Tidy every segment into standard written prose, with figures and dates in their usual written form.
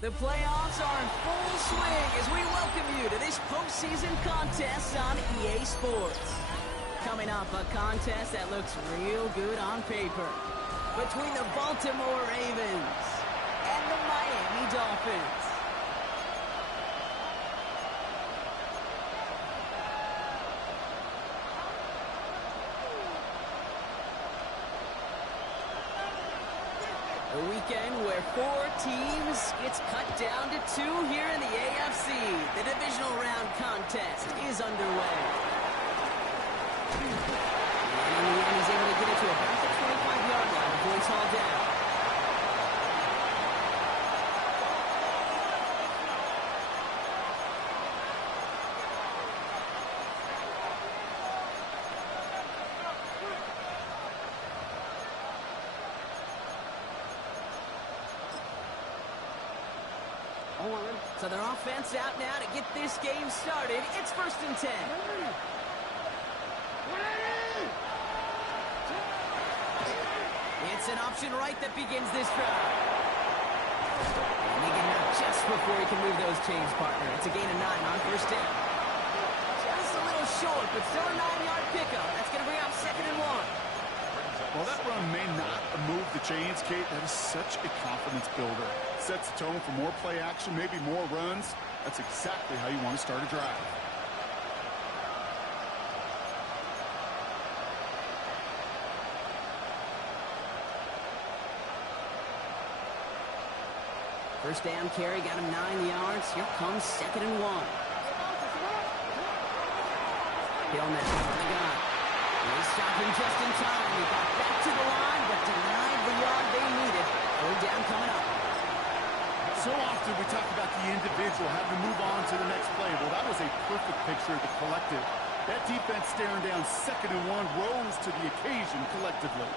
The playoffs are in full swing as we welcome you to this postseason contest on EA Sports. Coming up, a contest that looks real good on paper between the Baltimore Ravens and the Miami Dolphins. A weekend where 4 teams gets cut down to 2 here in the AFC. The divisional round contest is underway. And in the end, he's able to get it to about the 25-yard line before he's hauled down. So their offense out now to get this game started. It's 1st and 10. It's an option right that begins this drive. And he gets out just before he can move those chains, partner. It's a gain of 9 on 1st down. Just a little short, but still a 9-yard pickup. That's going to bring up 2nd and 1. Well, that run may not move the chains, Kate. That is such a confidence builder. Sets the tone for more play action, maybe more runs. That's exactly how you want to start a drive. First down carry, got him 9 yards. Here comes 2nd and 1. Hill now on the gun. They stop him just in time. He got back to the line, but denied the yard they needed. 3rd down coming up. So often we talk about the individual having to move on to the next play. Well, that was a perfect picture of the collective. That defense staring down 2nd and 1 rose to the occasion collectively.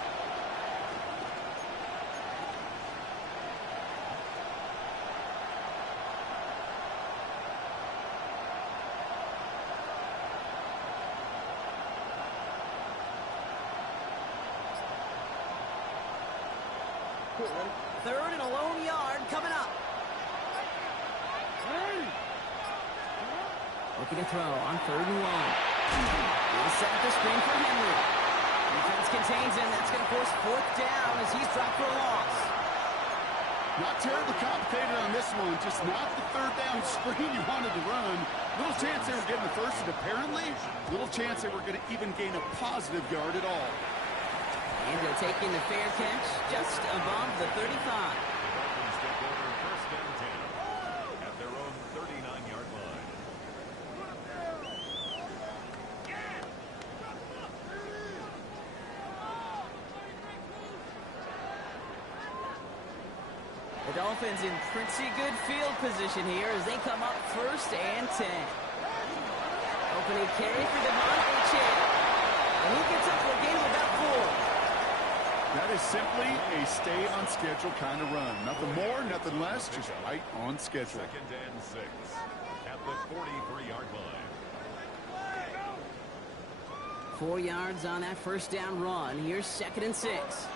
Third and a lone yard coming up. Looking to throw on 3rd and 1. He'll set up the screen for Henry. Defense contains him. That's going to force 4th down as he's dropped for a loss. Not terribly complicated on this one. Just not the 3rd down screen you wanted to run. Little chance they were getting the first, and apparently little chance they were going to even gain a positive yard at all. And he'll take in the fair catch just above the 35. Dolphins take over 1st and 10 at their own 39-yard line. The Dolphins in pretty good field position here as they come up 1st and 10. Opening carry for Devontae Chan. And he gets up for a gain of about 4. That is simply a stay-on-schedule kind of run. Nothing more, nothing less, just right on schedule. 2nd and 6 at the 43-yard line. 4 yards on that 1st down run. Here's 2nd and 6.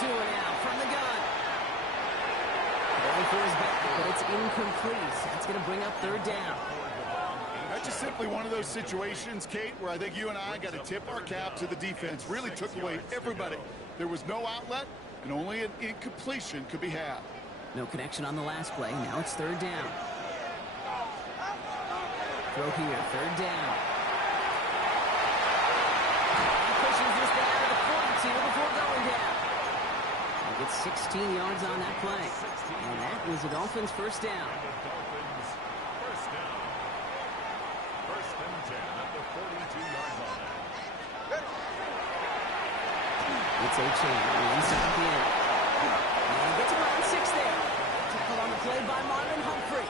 2 and out from the gun. Going for his back, but it's incomplete. That's going to bring up 3rd down. That's just simply one of those situations, Kate, where I think you and I got to tip our cap to the defense. Really took away everybody. There was no outlet, and only an incompletion could be had. No connection on the last play. Now it's 3rd down. Throw here, 3rd down. He pushes this down to the 42 before going down. He gets 16 yards on that play. And that was the Dolphins' 1st down. It's a chain inside the end. And he gets around 6 there. Tackle on the play by Marlon Humphrey.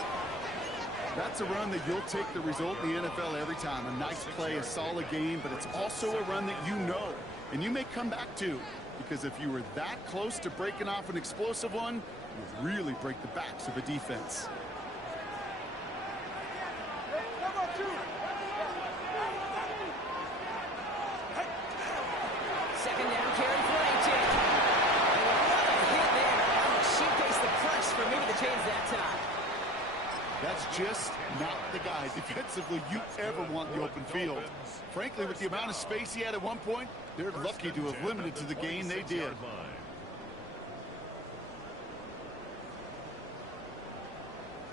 That's a run that you'll take the result in the NFL every time. A nice play, a solid game, but it's also a run that you know and you may come back to, because if you were that close to breaking off an explosive one, you really break the backs of a defense. Second down carry for A.J. That's just not the guy defensively you ever want in the open field. Frankly, with the amount of space he had at one point, they're lucky to have limited to the gain they did.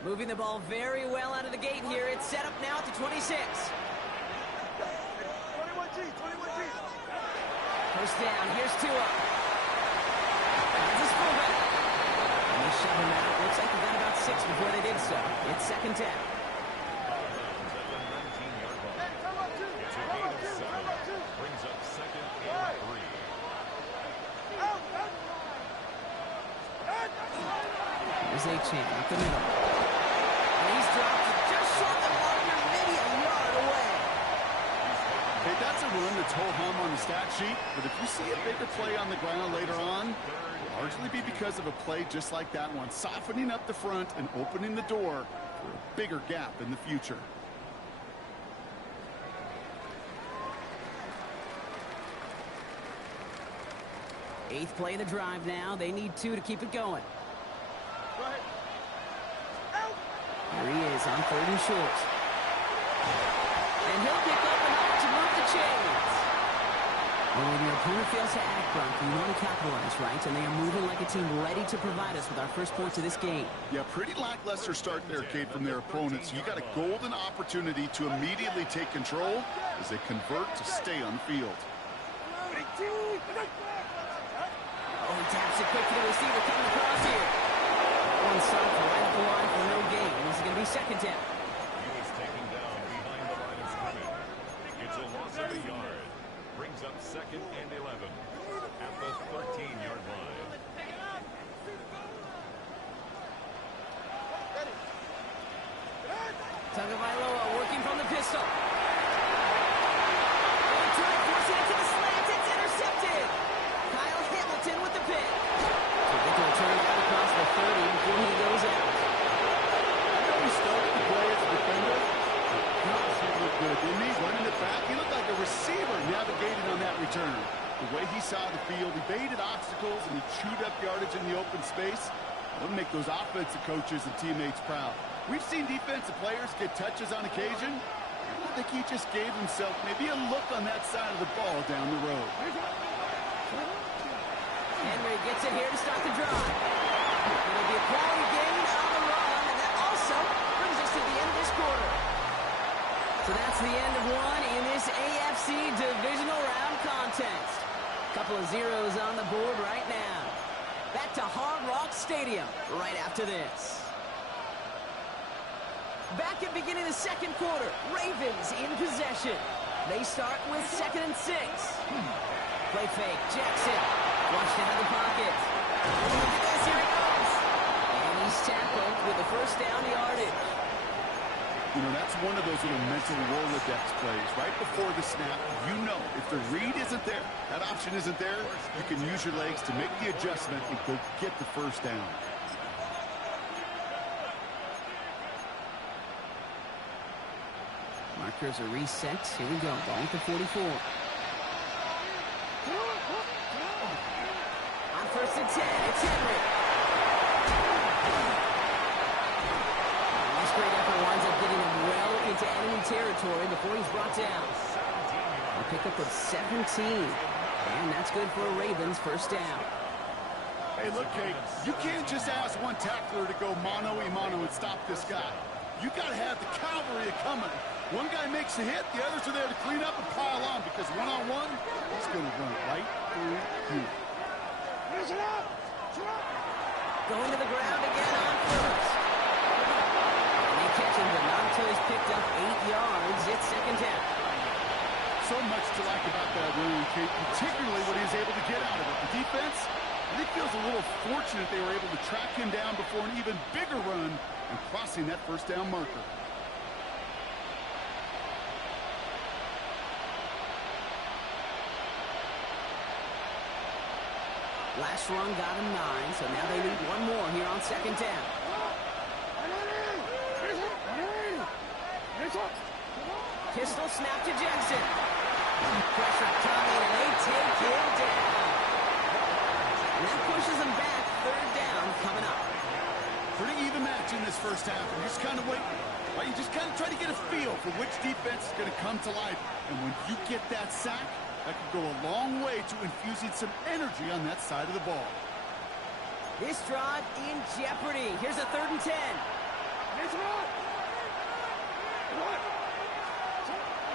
Moving the ball very well out of the gate here. It's set up now at the 26. 21G, 21G. First down, here's Tua. That's his fullback. And they shove him out. Looks like they got about 6 before they did so. It's second down. Hey, come up, two. Come up, two. Come up, two. Brings up second and 3. Out, out. Here's A-Chain up the middle. And he's dropped it just short of the marker, maybe a yard away. Hey, that's a run that's ho-hum on the stat sheet, but if you see a bigger play on the ground later on, it'll largely be because of a play just like that one, softening up the front and opening the door for a bigger gap in the future. Eighth play of the drive now. They need 2 to keep it going. Go ahead. Out. Here he is on 3rd and short. And he'll pick up enough to move the chains. Well, when your opponent fails to act, Bronco, you want to capitalize, right? And they are moving like a team ready to provide us with our first points of this game. Yeah, pretty lackluster start there, Kate, from their opponents. You got a golden opportunity to immediately take control as they convert to stay on the field. Oh, he taps it quick to the receiver coming across here. One stop right at the line for no gain. This is going to be second down. He was taken down behind the line of scrimmage. It's a loss of a yard. Brings up second and 11 at the 13-yard line. Tagovailoa working from the pistol. They try to force it into the slant. It's intercepted. Kyle Hamilton with the pick. So they can turn it out across the 30 before he goes out. I know he started the play as a defender. Gosh, he looked good, didn't he? Running it back. He looked like a receiver navigating on that return. The way he saw the field, he baited obstacles and he chewed up yardage in the open space. It'll make those offensive coaches and teammates proud. We've seen defensive players get touches on occasion. I think he just gave himself maybe a look on that side of the ball down the road. Henry gets it here to start the drive. It'll be a quality gain on the run, and that also brings us to the end of this quarter. So that's the end of one in this AFC divisional round contest. Couple of zeros on the board right now. Back to Hard Rock Stadium right after this. Back at beginning of the second quarter, Ravens in possession. They start with 2nd and 6. Play fake, Jackson. Flushed out of the pocket. Look at this, here he goes. And he's tackled with the first down yardage. You know, that's one of those little mental Rolodex plays. Right before the snap, you know if the read isn't there, that option isn't there, you can use your legs to make the adjustment and go get the first down. Markers are reset. Here we go. Ball at the 44. On 1st and 10, it's Henry. This great effort winds up getting him well into enemy territory before he's brought down. A pickup of 17. And that's good for a Ravens first down. Hey, look, Kate, you can't just ask one tackler to go mano-a-mano and stop this guy. You got to have the cavalry coming. One guy makes a hit, the others are there to clean up and pile on because one-on-one, he's going to run right through you. Going to the ground again on first. And they catch him, but not until he's picked up 8 yards. It's second down. So much to like about that run, Kate, particularly what he was able to get out of it. The defense, I think, feels a little fortunate they were able to track him down before an even bigger run and crossing that first down marker. Last run got him 9, so now they need one more here on second down. Pistol snap to Jackson. Pressure coming, and they take him down. And that pushes them back. 3rd down coming up. Pretty even match in this first half, and you're just kind of waiting. Right? You just kind of try to get a feel for which defense is going to come to life. And when you get that sack, that could go a long way to infusing some energy on that side of the ball. This drive in jeopardy. Here's a 3rd and 10.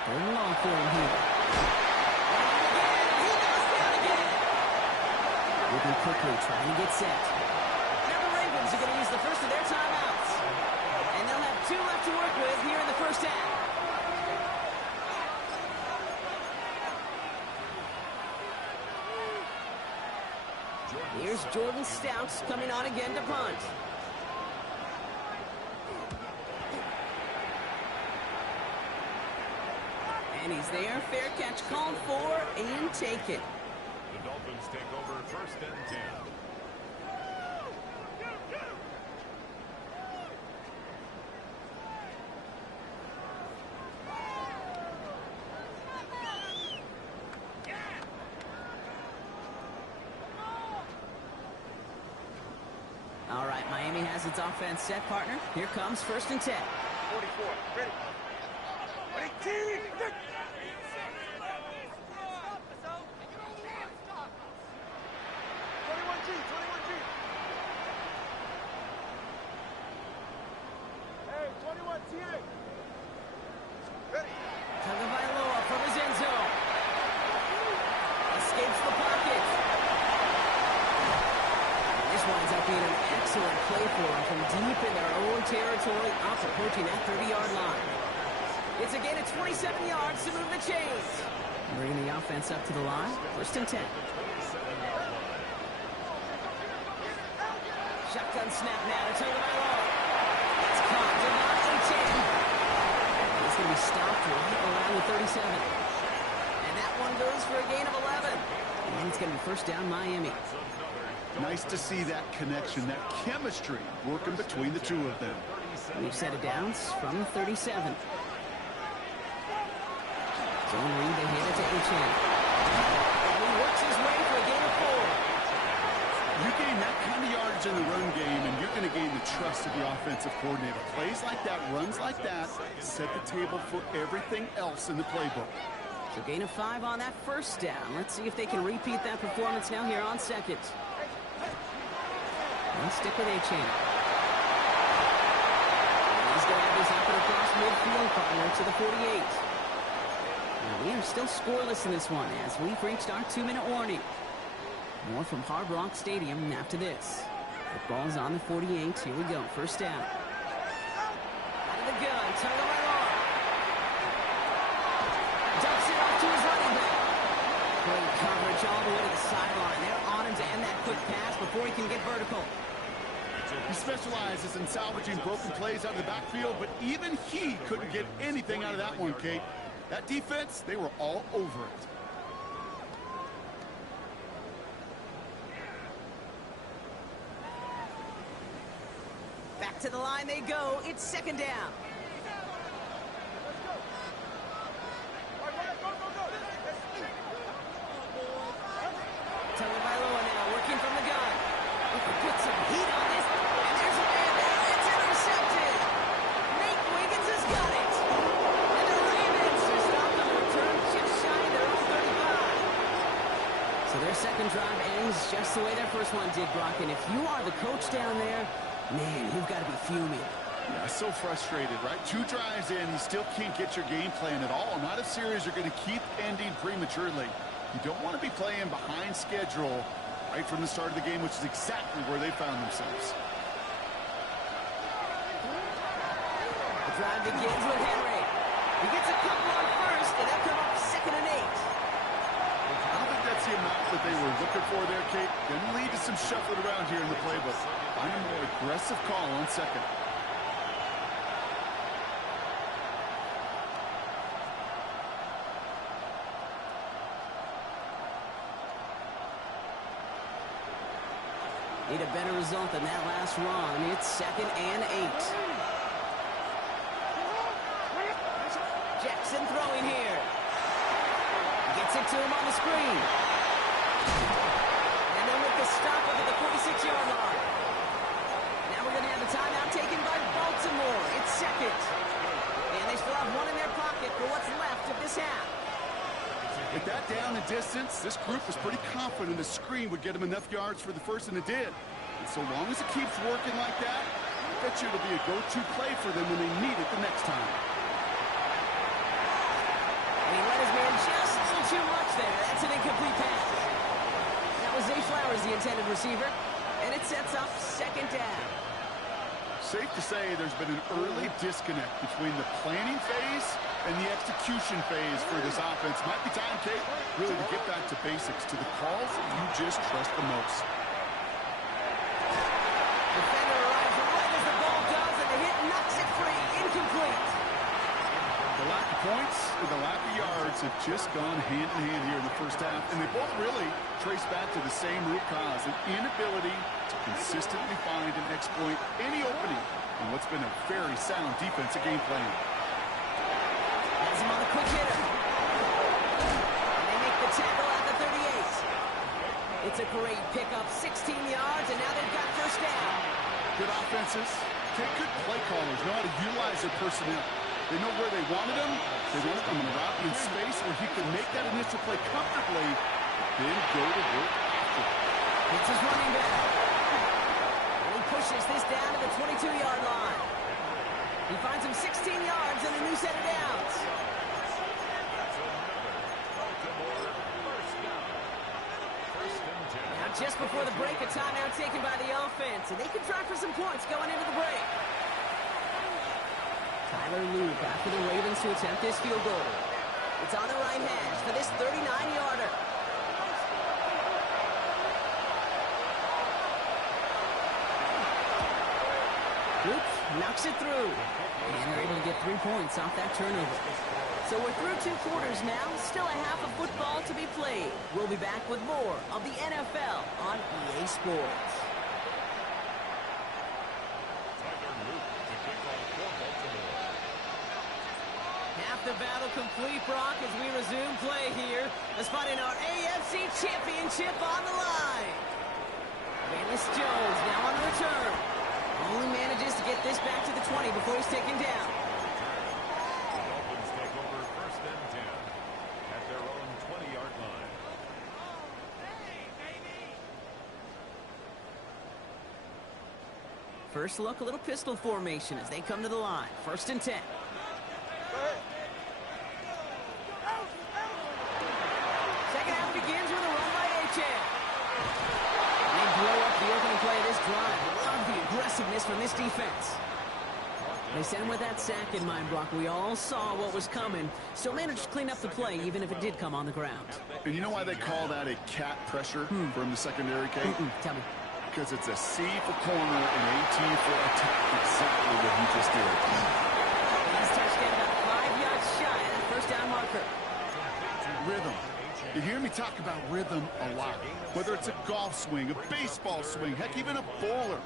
Third and long for him here. He goes down again. Moving quickly, trying to get set. Now the Ravens are going to use the first of their timeouts. And they'll have 2 left to work with here in the first half. Here's Jordan Stouts coming on again to punt. And he's there. Fair catch called for and taken. The Dolphins take over 1st and 10. All right, Miami has its offense set, partner. Here comes 1st and 10. 44. Ready. Ready, team. 21G. 21G. Hey, 21 TA. Ready. Tagovailoa from his end zone. Escapes the pocket. This winds up being an excellent play for them from deep in their own territory, up approaching that 30-yard line. It's a gain of 27 yards to move the chains. Bringing the offense up to the line. 1st and 10. Shotgun snap now to Tagovailoa. It's caught. Devontae 10. He's going to be stopped right around the 37. And that one goes for a gain of 11. And it's going to be 1st down Miami. Nice to see that connection, that chemistry working between the two of them. We've set it down from the 37. Zone read, they hand it to Etienne. And he works his way for a gain of 4. You gain that kind of yardage in the run game, and you're going to gain the trust of the offensive coordinator. Plays like that, runs like that, set the table for everything else in the playbook. So gain of 5 on that 1st down. Let's see if they can repeat that performance now here on 2nd. Let's stick with Etienne. He's going to have this happen across midfield, partner, to the 48. Now, we are still scoreless in this one as we've reached our 2-minute warning. More from Hard Rock Stadium after this. The ball's on the 48. Here we go. 1st down. Out of the gun. Tagovailoa. Dumps it off to his running back. Great coverage all the way to the sideline. They're on him to end that quick pass before he can get vertical. He specializes in salvaging broken plays out of the backfield, but even he couldn't get anything out of that one, Kate. That defense, they were all over it. Back to the line they go. It's 2nd down. Tagovailoa now working from the gun. Put some heat on this. And there's a man there. It's intercepted. Nate Wiggins has got it. And the Ravens are stopped on the return just shy of their own 35. So their 2nd drive ends just the way their 1st one did, Brock. And if you are the coach down there, man, you've got to be fuming. Yeah, so frustrated, right? 2 drives in, you still can't get your game plan at all. Not a series you're going to keep ending prematurely. You don't want to be playing behind schedule right from the start of the game, which is exactly where they found themselves. The drive begins with Henry. He gets a couple on 1st, and they'll come up 2nd and 8. I don't think that's the amount that they were looking for there, Kate. Going to lead to some shuffling around here in the playbook. Find a more aggressive call on 2nd. Need a better result than that last run. It's 2nd and 8. Jackson throwing here. Gets it to him on the screen. And then with the stop up at the 46-yard line. Now we're going to have a With that down and distance, this group was pretty confident the screen would get them enough yards for the first, and it did. And so long as it keeps working like that, I bet you it'll be a go-to play for them when they need it the next time. And he let his man just a little too much there. That's an incomplete pass. That was Zay Flowers, the intended receiver, and it sets up second down. Safe to say there's been an early disconnect between the planning phase and the execution phase for this offense. Might be time, Kate, really to get back to basics, to the calls you just trust the most. Defender arrives right as the ball does, and the hit knocks it free. Incomplete. The lack of points and the lack of yards have just gone hand in hand here in the first half, and they both really trace back to the same root cause, an inability to consistently find and exploit any opening in what's been a very sound defensive game plan. Has him on the quick hitter. And they make the tackle at the 38. It's a great pickup, 16 yards, and now they've got first down. Good offenses, good play callers know how to utilize their personnel. They know where they wanted him. They wanted him in a route in space where he could make that initial play comfortably, then go to work after. It's his running back. And he pushes this down to the 22-yard line. He finds him 16 yards and a new set of downs. Now just before the break, a timeout taken by the offense, and they can try for some points going into the break. Tyler Luke after the Ravens to attempt this field goal. It's on the right hash for this 39-yarder. Luke knocks it through. And they're able to get 3 points off that turnover. So we're through 2 quarters now. Still a half of football to be played. We'll be back with more of the NFL on EA Sports. Half the battle complete, Brock, as we resume play here. Let's find in our AFC Championship on the line. Bayless Jones now on the return. Only manages to get this back to the 20 before he's taken down. The Dolphins take over first and 10 at their own 20-yard line. First look, a little pistol formation as they come to the line. First and 10. Second half begins with a run by Achane. They blow up the opening play of this drive. Love the aggressiveness from this defense. They sent him with that sack in mind, Brock. We all saw what was coming. Still managed to clean up the play, even if it did come on the ground. And you know why they call that a cat pressure from the secondary, Kate? Tell me. Because it's a C for corner and AT for attack. Exactly what he just did. He's touchdown about 5 yards shy of that first down marker. Rhythm. You hear me talk about rhythm a lot. Whether it's a golf swing, a baseball swing, heck, even a bowler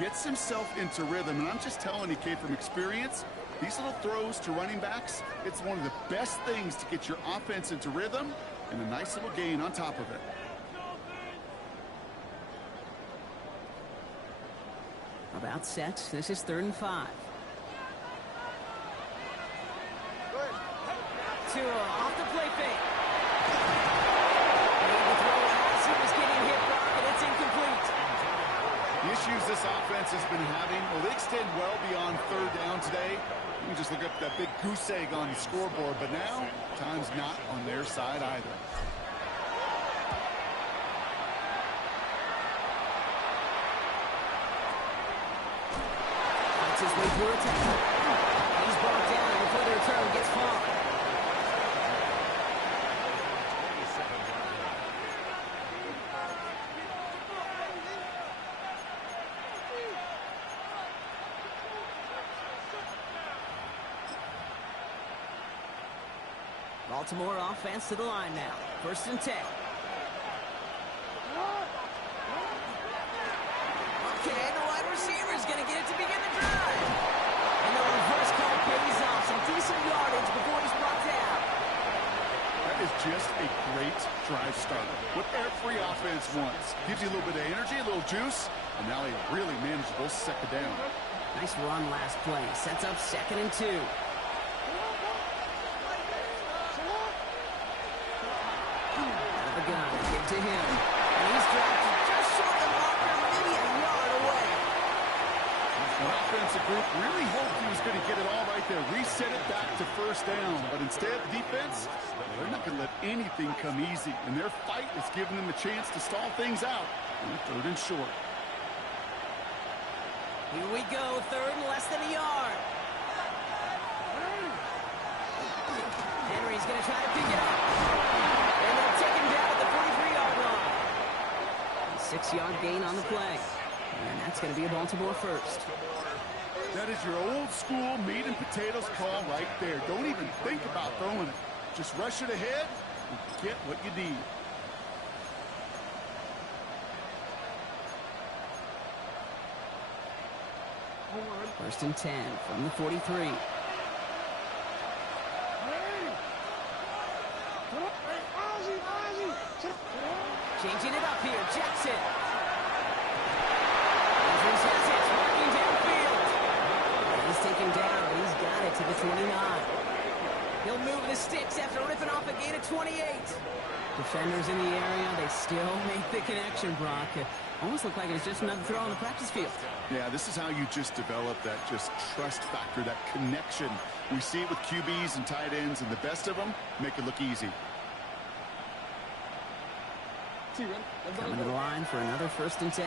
gets himself into rhythm. And I'm just telling you, Kate, from experience, these little throws to running backs, it's one of the best things to get your offense into rhythm and a nice little gain on top of it. About set. This is 3rd and 5. Tua off the play fake. Made the throw as he was getting hit, Brock, and it's incomplete. The issues this offense has been having, well, they extend well beyond 3rd down today. You can just look up that big goose egg on the scoreboard, but now time's not on their side either. Fights his way through a tackle. He's brought down, and before the return gets far. Baltimore offense to the line now. 1st and 10. Okay, the wide receiver's going to get it to begin the drive. And the reverse call pays off. Some decent yardage before he's brought down. That is just a great drive starter. What every offense wants. Gives you a little bit of energy, a little juice, and now a really manageable second down. Nice run last play. Sets up 2nd and 2. to him. And he's dropped just short of the marker, maybe a yard away. The offensive group really hoped he was going to get it all right there, reset it back to first down. But instead, defense, they're not going to let anything come easy. And their fight is giving them a chance to stall things out on 3rd and short. Here we go, 3rd and less than a yard. Henry's going to try to pick it up. And they'll take him down at the 43-yard line. 6-yard gain on the play. And that's going to be a Baltimore first. That is your old school meat and potatoes call right there. Don't even think about throwing it. Just rush it ahead and get what you need. First and 10 from the 43. Changing it up here, Jackson. Andrews has it, working downfield. He's taken down, he's got it to the 29. He'll move the sticks after ripping off a gain of 28. Defenders in the area, they still make the connection, Brock. It almost looked like it was just another throw on the practice field. Yeah, this is how you just develop that just trust factor, that connection. We see it with QBs and tight ends, and the best of them make it look easy. Coming to the line for another 1st and 10.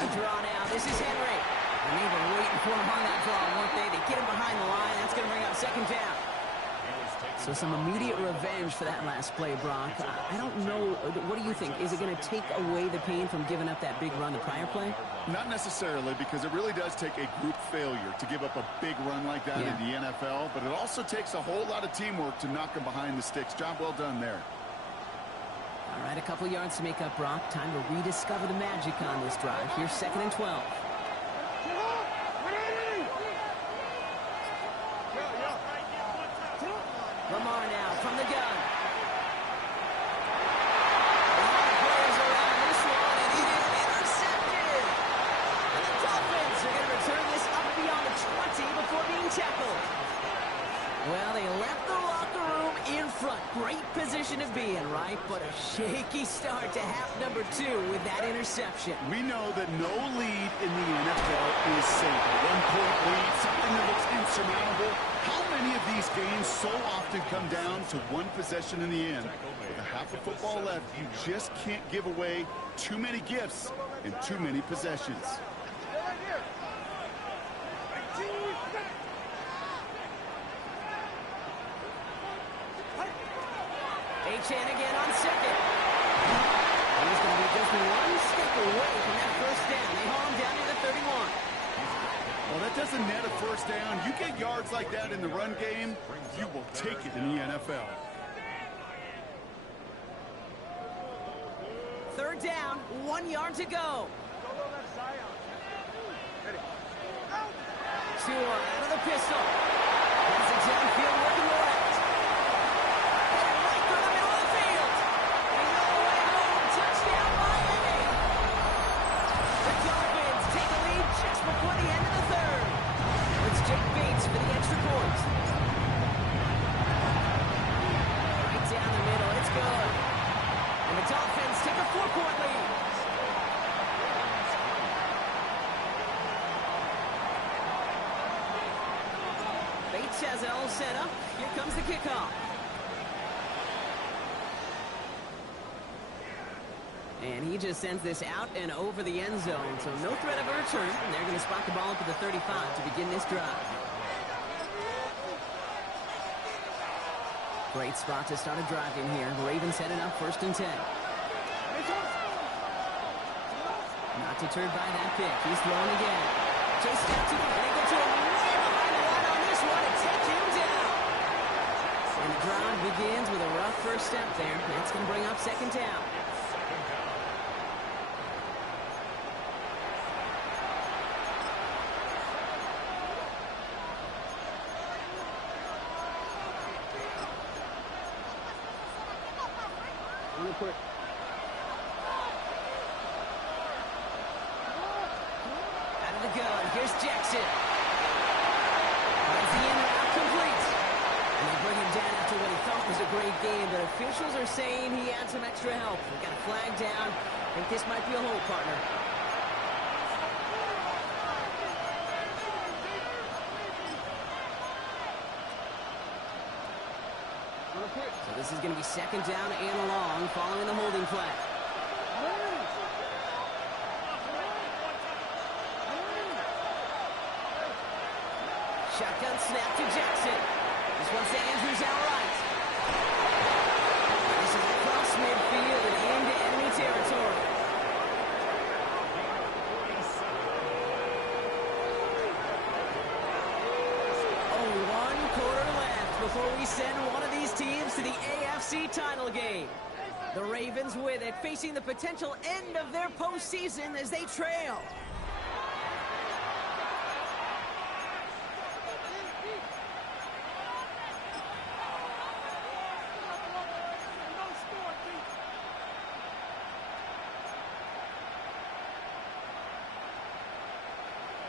A draw now. This is Henry. And they were waiting for him on that draw, weren't they? They get him behind the line. That's going to bring up 2nd down. So some immediate revenge for that last play, Brock. I don't know. What do you think? Is it going to take away the pain from giving up that big run the prior play? Not necessarily, because it really does take a group failure to give up a big run like that in the NFL, but it also takes a whole lot of teamwork to knock them behind the sticks. Job well done there. All right, a couple yards to make up, Brock. Time to rediscover the magic on this drive. Here's 2nd and 12. Lamar now from the gun. Players around this one, and it is intercepted. And the Dolphins are going to return this up beyond the 20 before being tackled. Well, they left the locker room in front. Great position to be in, right? But a shaky start to half number 2 with that interception. We know that no lead in the NFL is safe. A one-point lead, something that looks insurmountable. How many of these games so often come down to one possession in the end? With a half of football left, you just can't give away too many gifts and too many possessions. Achane again on 2nd. He's going to be just one step away from that 1st down. They haul him down to the 31. Well, that doesn't net a 1st down. You get yards like that in the run game, you will take it in the NFL. 3rd down, 1 yard to go. Tua out of the pistol. Has it downfield working the left. And right through the middle of the field. He's all the way home. Touchdown, Miami. The Dolphins take a lead just before the end of the 3rd. It's Jake Bates for the extra point. Right down the middle. It's good. And the Dolphins take a 4-point lead. Bates has it all set up. Here comes the kickoff. And he just sends this out and over the end zone. So no threat of a return. And they're going to spot the ball up at the 35 to begin this drive. Great spot to start a drive in here. Ravens headed up 1st and 10. Not deterred by that pick. He's throwing again. Chase out to the angle to him. Way behind the line on this one and take him down. And the drive begins with a rough first step there. That's going to bring up 2nd down. Real quick. Out of the gun, here's Jackson. That's the in route complete. And they bring him down at After what he thought was a great game, but officials are saying he had some extra help. We got a flag down. I think this might be a hold, partner. So this is going to be second down and long following the holding flag. Shotgun snap to Jackson. This one's to Andrews out right. This is across midfield and into enemy territory. Only one quarter left before we send one of these teams to the AFC title game. The Ravens with it, facing the potential end of their postseason as they trail.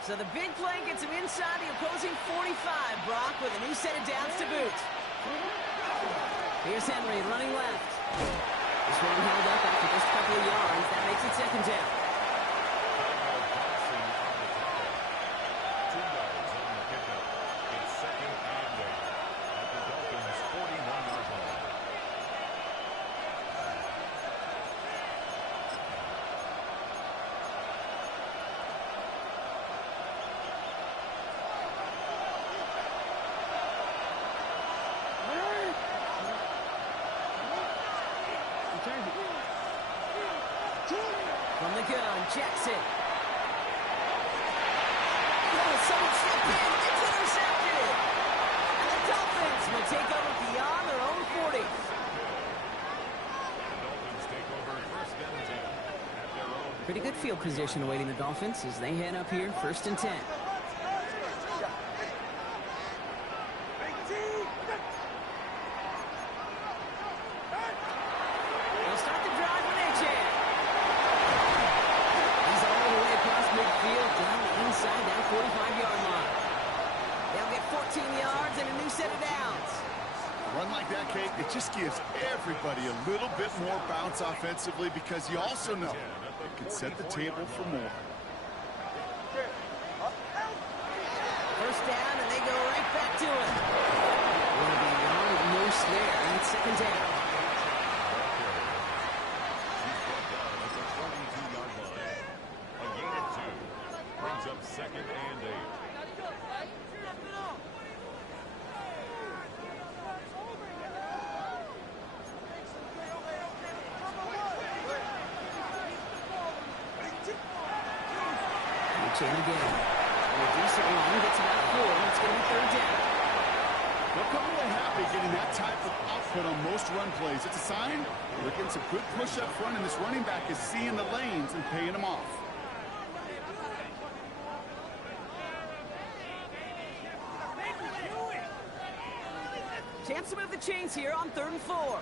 So the big play gets him inside the opposing 45, Brock, with a new set of downs to boot. Here's Henry running left. This one held up after just a couple of yards. That makes it second down. 2 yards on the pickup. It's second and 8 at the Dolphins' 41-yard line. From the gun, Jackson. Oh, someone stepped in. It's intercepted. And the Dolphins will take over beyond their own 40. The Dolphins take over first and 10 at their own. Pretty good field position awaiting the Dolphins as they head up here, first and 10. They'll start the drive with A-Chan. He's all the way across midfield, down inside that 45-yard line. They'll get 14 yards and a new set of downs. A run like that, Kate, it just gives everybody a little bit more bounce offensively because you also know it can set the table for more. First down, and they go right back to it. Will be long at most there, and it's second down. He's brought down at the 42-yard line. A gain of 2 brings up second and 8. Chain again. And a decent run gets about 4. It's going to be third down. They'll come away happy getting that type of output on most run plays. It's a sign they're getting some good push up front, and this running back is seeing the lanes and paying them off. Chance to move the chains here on 3rd and 4.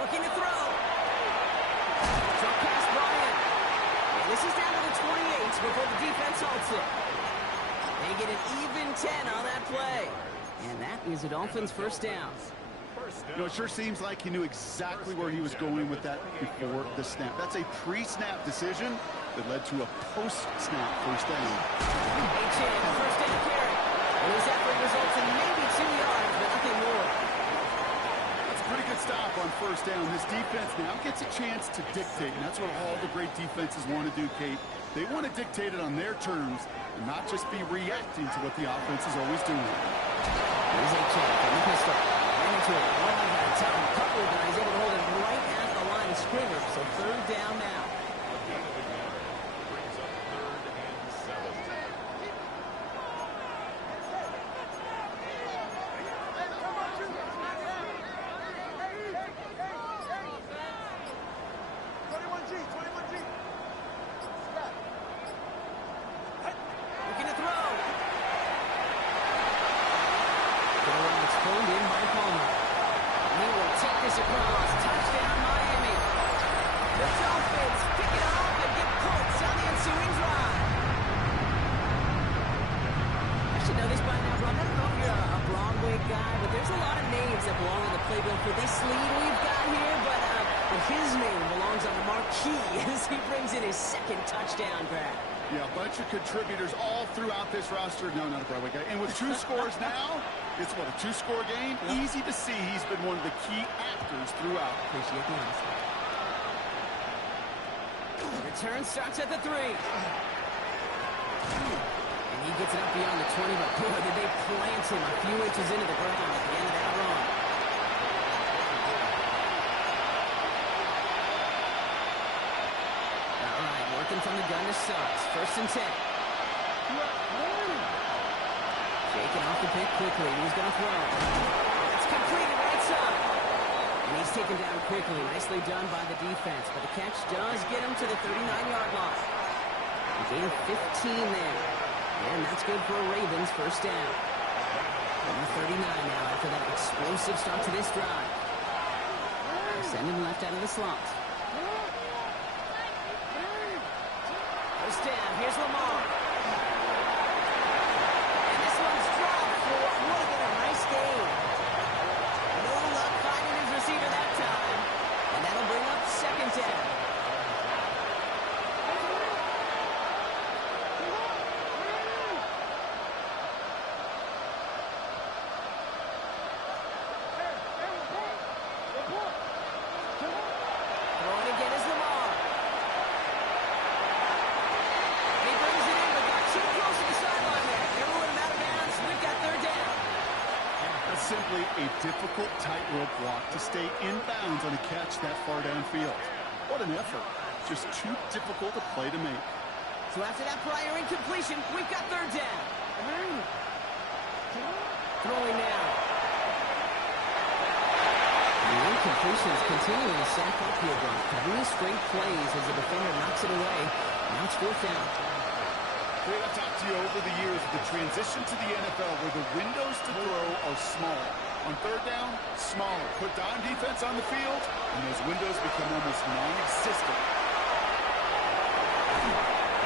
Looking to throw. Short pass brought in. And this is down to the 28 before the defense halts it. They get an even 10 on that play. And that is a Dolphins first down. You know, it sure seems like he knew exactly where he was going with that before the snap. That's a pre-snap decision that led to a post-snap first down. A-Chan, first down carry. And his effort results in maybe 2 yards, but nothing more. That's a pretty good stop on first down. This defense now gets a chance to dictate, and that's what all the great defenses want to do, Kate. They want to dictate it on their terms and not just be reacting to what the offense is always doing. Here's A-Chan from the pistol. Ran into it. One at a time. A couple of guys able to hold it right at the line of scrimmage. So third down now. Brings up third and 7. Looking to throw. It's phoned in by Palmer. And he will take this across. Touchdown, Miami. The Dolphins pick it up and get points on the ensuing drive. should know this by now, Ron. I don't know if you're a Broadway guy, but there's a lot of names that belong on the playbill for this lead we've got here, but his name belongs on the marquee as he brings in his second touchdown grab. Yeah, a bunch of contributors all throughout this roster. No, not a Broadway guy. And with 2 scores now, it's what, a 2-score game? Yep. Easy to see he's been one of the key actors throughout. Appreciate the honesty. Return starts at the 3. And he gets it up beyond the 20, but boy, did they plant him a few inches into the ground at the end of that run. All right, working from the gun to Suggs. 1st and 10. Shaking off the pick quickly. He's going to throw. That's completed right side. And he's taken down quickly. Nicely done by the defense. But the catch does get him to the 39-yard line. He gained 15 there. And that's good for a Ravens 1st down. Number 39 now after that explosive start to this drive. Sending left out of the slot. 1st down. Here's Lamar. And this one's dropped for what would have been a nice game. No luck finding his receiver that time. And that'll bring up 2nd down. Throwing again is Lamar. He brings it in, but got too close to the sideline there. Everyone out of bounds. We've got 3rd down. That's simply a difficult tightrope walk to stay in bounds on a catch that far downfield. What an effort. Just too difficult a play to make. So after that prior incompletion, we've got 3rd down. Throwing now. The incompletions continuing to stack up here, Brock. 3 straight plays as the defender knocks it away. Now it's 4th down. Great, I've talked to you over the years of the transition to the NFL where the windows to throw are smaller. On 3rd down, smaller. Put dime defense on the field, and those windows become almost non-existent.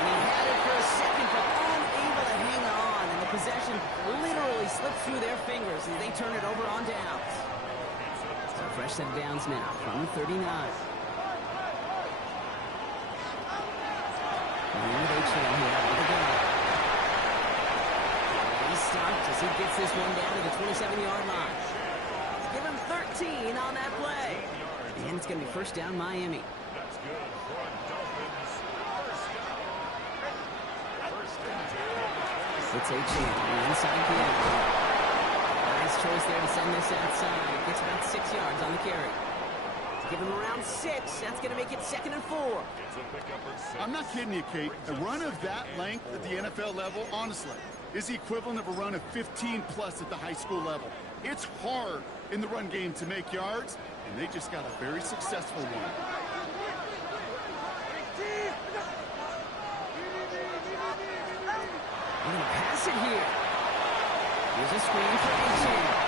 And he had it for a second, but unable to hang on. And the possession literally slips through their fingers as they turn it over on downs. So a fresh set of downs now from the 39. And they trail here out of the gun. He's stopped as he gets this one down to the 27-yard line. Give him 13 on that play. And it's going to be 1st down Miami. That's good for Dolphins. 1st and 10. It's Achane on the inside here. Nice choice there to send this outside. Gets about 6 yards on the carry. Give him around 6. That's going to make it 2nd and 4. It's a pickup of 6. I'm not kidding you, Kate. A run of that length at the NFL level, honestly, is the equivalent of a run of 15-plus at the high school level. It's hard in the run game to make yards, and they just got a very successful one. We're going to pass it here. Here's a screen for Achane.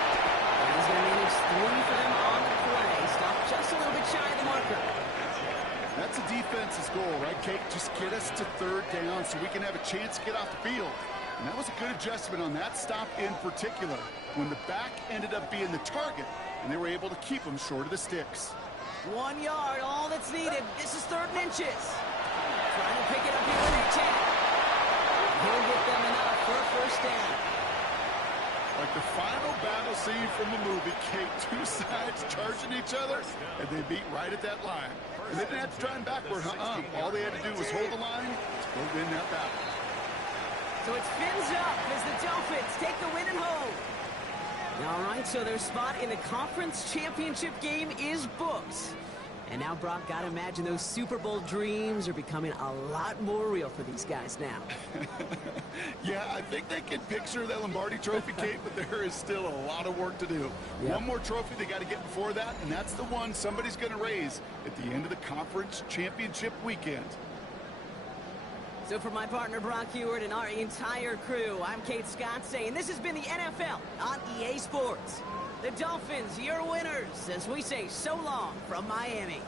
And he's going to manage 3 for them on the play. Stop just a little bit shy of the marker. That's a defense's goal, right, Kate? Just get us to 3rd down so we can have a chance to get off the field. And that was a good adjustment on that stop in particular, when the back ended up being the target, and they were able to keep him short of the sticks. 1 yard, all that's needed. This is 3rd and inches. Trying to pick it up here with Achane. He'll get them enough for a 1st down. Like the final battle scene from a movie, Kate, 2 sides charging each other, and they beat right at that line. And they didn't have to turn backward, All they had to do was hold the line to go win that battle. So it's fins up as the Dolphins take the win at home. All right, so their spot in the conference championship game is booked. And now, Brock, gotta imagine those Super Bowl dreams are becoming a lot more real for these guys now. Yeah, I think they can picture that Lombardi trophy, Kate, but there is still a lot of work to do. Yep. One more trophy they got to get before that, and that's the one somebody's going to raise at the end of the conference championship weekend. So for my partner, Brock Heward, and our entire crew, I'm Kate Scott saying this has been the NFL on EA Sports. The Dolphins, your winners, as we say so long from Miami.